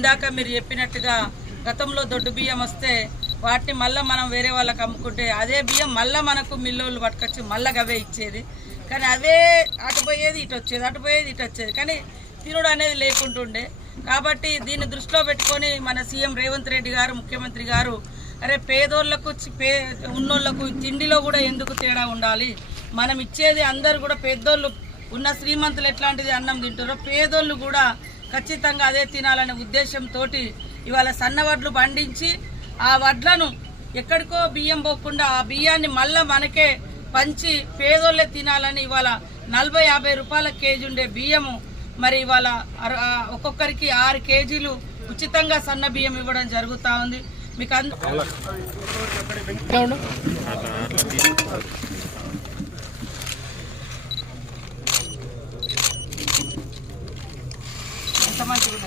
ఇందాక మీరు చెప్పినట్టుగా గతంలో దొడ్డు బియ్యం వస్తే వాటిని మళ్ళీ మనం వేరే వాళ్ళకి అమ్ముకుంటే అదే బియ్యం మళ్ళీ మనకు మిల్లోళ్ళు పట్టుకొచ్చి మళ్ళీ అవే ఇచ్చేది. కానీ అవే అటు పోయేది ఇటు వచ్చేది, అటు పోయేది ఇటు వచ్చేది, కానీ తినుడు అనేది లేకుంటుండే. కాబట్టి దీన్ని దృష్టిలో పెట్టుకొని మన సీఎం రేవంత్ రెడ్డి గారు, ముఖ్యమంత్రి గారు, అరే పేదోళ్లకు ఉన్నోళ్లకు తిండిలో కూడా ఎందుకు తేడా ఉండాలి, మనం ఇచ్చేది అందరూ కూడా పెద్దోళ్ళు ఉన్న శ్రీమంతులు ఎట్లాంటిది అన్నం తింటారో పేదోళ్ళు కూడా ఖచ్చితంగా అదే తినాలనే ఉద్దేశంతో ఇవాళ సన్న వడ్లు పండించి ఆ వడ్లను ఎక్కడికో బియ్యం పోకుండా ఆ బియ్యాన్ని మళ్ళీ మనకే పంచి పేదోళ్ళే తినాలని ఇవాళ 40-50 రూపాయల కేజీ ఉండే బియ్యము మరి ఇవాళ ఒక్కొక్కరికి 6 కేజీలు ఉచితంగా సన్న బియ్యం ఇవ్వడం జరుగుతూ ఉంది. మీకు ఎంత మంచిగా